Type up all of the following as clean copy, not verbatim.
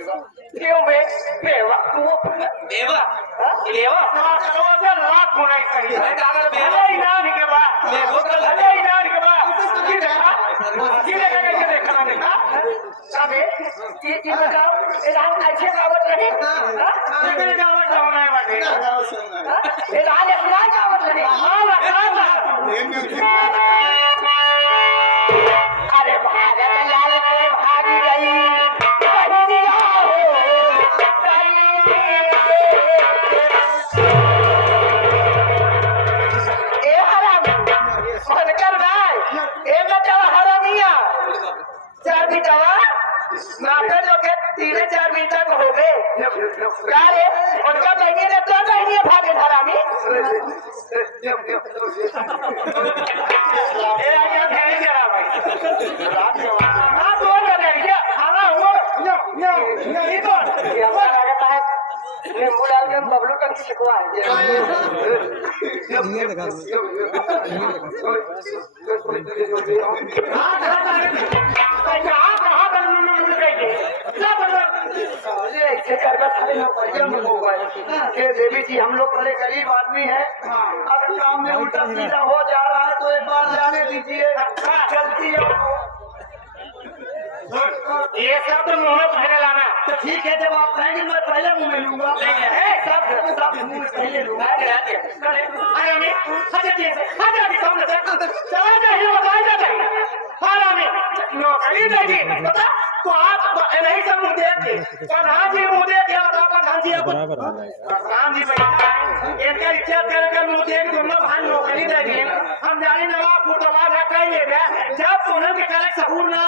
क्यों बे बेवा तू बेवा बेवा चलो से लाख होना चाहिए अरे कागज बेवा अरे इनाम के बाद ले वो कर अरे इनाम के बाद की देखा कैसे देखा ना देखा अबे ये बताओ ये रात अच्छे गावत रहे हां कितने गावत होना है बाटे ये रात अपना गावत रहे हां लगा अरे भागत लाल रे भागी गई तीन चार मिनट तक हो गए उनका बहनी ने तो बहनी भागे धरामी बबलू का शिकवा देवी जी हम लोग बड़े गरीब आदमी है अगर काम में उल्टा सीधा हो जा रहा है तो एक बार जाने दीजिए जल्दी ये सब तो मुंह में पहले लाना तो ठीक है जब आप कहेंगे मैं पहले मुंह में लूंगा सब मुंह में पहले लूंगा चला चाहिए बताया चाहिए नौकरी देगी तो आप नहीं सब मुँह देख के प्रधान जी मुँह देख के बताओ प्रधान जी प्रधान जी इनका इज्जत करके मुँह देख दोनों भाई नौकरी देगी हम जाने नवा फुटवा कह ले जब उन्हें के करे सहूर ना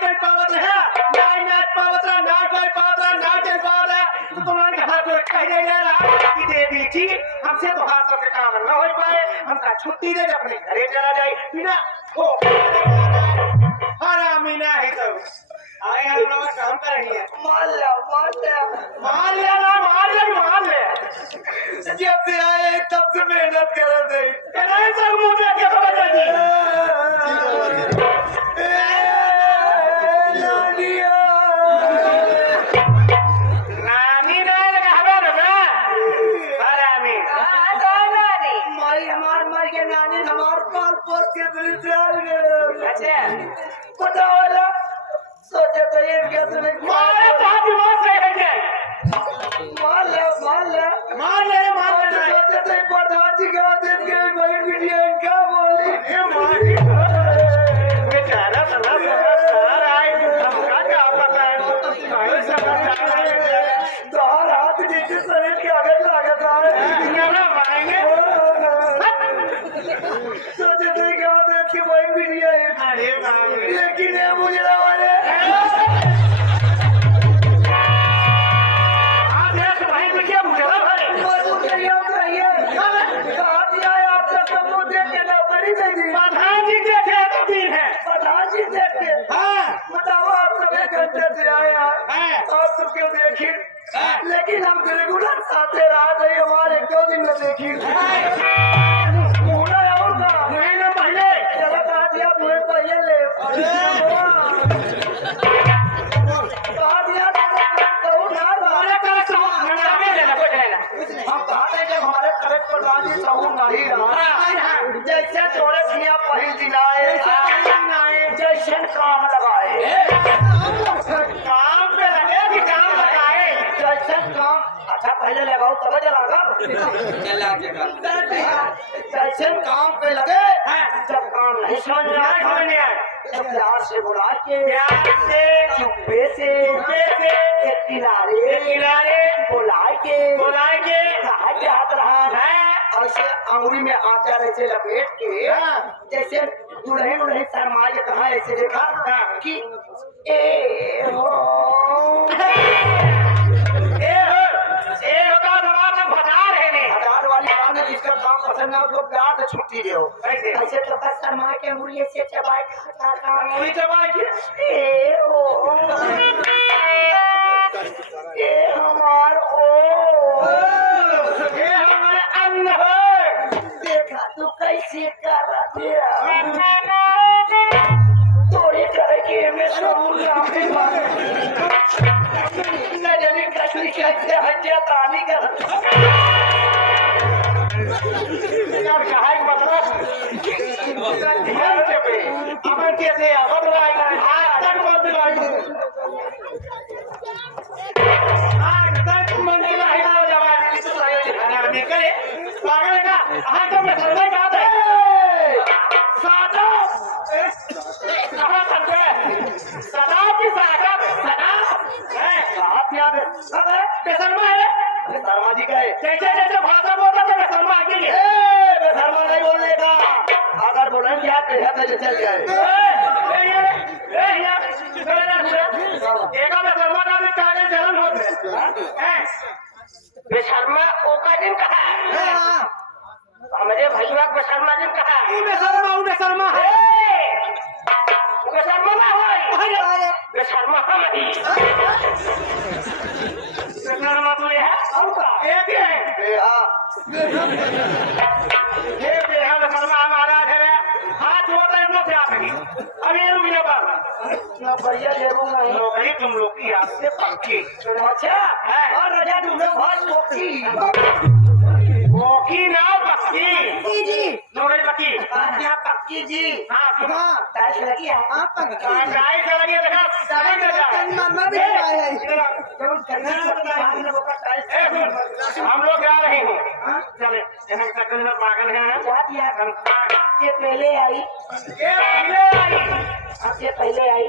कर पावत है ना पावत ना कर पावत ना कर पावत तो तुम्हारे घर को कह दे रहा कि देवी जी हमसे तो हाथ सबके काम न हो पाए हमका छुट्टी दे अपने घरे चला जाए बिना हो हरामी ना है तो आए हम लोग काम कर रही है मान ले जब से आए तब से मेहनत कर रहे थे नहीं सर मुझे क्या पता जी नानी ना लगा ना हरामी मारी हमार के नानी हमार पाल पोस के बिल्कुल अच्छा पता वाला सोचे तो ये कैसे मारे बात मार से है जे मार ले सोचे तो प्रधान जी का देख के भाई वीडियो इनका बोली ये मारी बेचारा सला सर आए हम का पता है तो हाथ नीचे शरीर के आगे लगा था ना मारेंगे सोचे तो क्या देख के भाई वीडियो अरे लेकिन ये मुझे हमारे प्रधान जी देखे तो दिन है प्रधान जी देखे हाँ बताओ आप सब 1 घंटे से आए हैं और सब क्यों देखी लेकिन हम रेगुलर साथे रहा थे हमारे 2 दिन में देखी मुड़ा और का महीना पहले चला कहा दिया मुझे पहले ले हम कहा जब हमारे करेक्ट प्रधान जी सहूर नहीं रहा जैसे तोड़े किया पहल दिलाए जैसे काम लगाए काम पे लगे कि काम लगाए जैसे काम अच्छा पहले लगाओ तब जलागा जैसे काम पे लगे जब काम नहीं समझ में आए तो प्यार से बुला के चुप्पे से किनारे बुला के कहा हाथ रहा है ऐसे अंगुली में आचार ऐसे लपेट के जैसे दुल्हन शर्मा के कहा ऐसे देखा कि ए हो जिसका काम पसंद ना उसको प्यार से छुट्टी दो ऐसे तो बस शर्मा के अंगुली से चबाए ए हमार हमारे अन्न देखा तू कैसे कर तोड़े करे के में तक मंजिल है ना जवानी तो खाना निकले पागल का हां तो मैं सरदार का है सादा कहां करते सदा की सागा सदा है आप याद है बेशर्मा है बेशर्मा जी का है जैसे भाषा बोलता है बेशर्मा आगे लिए बेशर्मा नहीं बोलने का अगर बोलें क्या कहते हैं चल जाए ए यार एका बेशर्मा का भी कागज जलन होते हैं बेशर्मा ओका दिन कहा है हमारे भैया बेशर्मा दिन कहा है बेशर्मा है बेशर्मा ना होय बेशर्मा हमारी बेशर्मा तो ये है और का एक ही है ये बेहा बेशर्मा हमारा है हाथ होता है लोग आएंगे अभी रुक जा बाबा ना बढ़िया देऊंगा नौकरी तुम लोग की हाथ से पक्की अच्छा है और रजा तुमने बहुत पक्की पक्की ना पक्की जी नौकरी पक्की क्या पक्की जी हां टाइल्स लगी है हां टाइल्स लगी है देखा टाइल्स लगा मम्मा भी आए हैं जरूर हम लोग जा रहे हैं चले यहाँ तक में पागल है क्या दिया के पहले आई आपसे पहले आई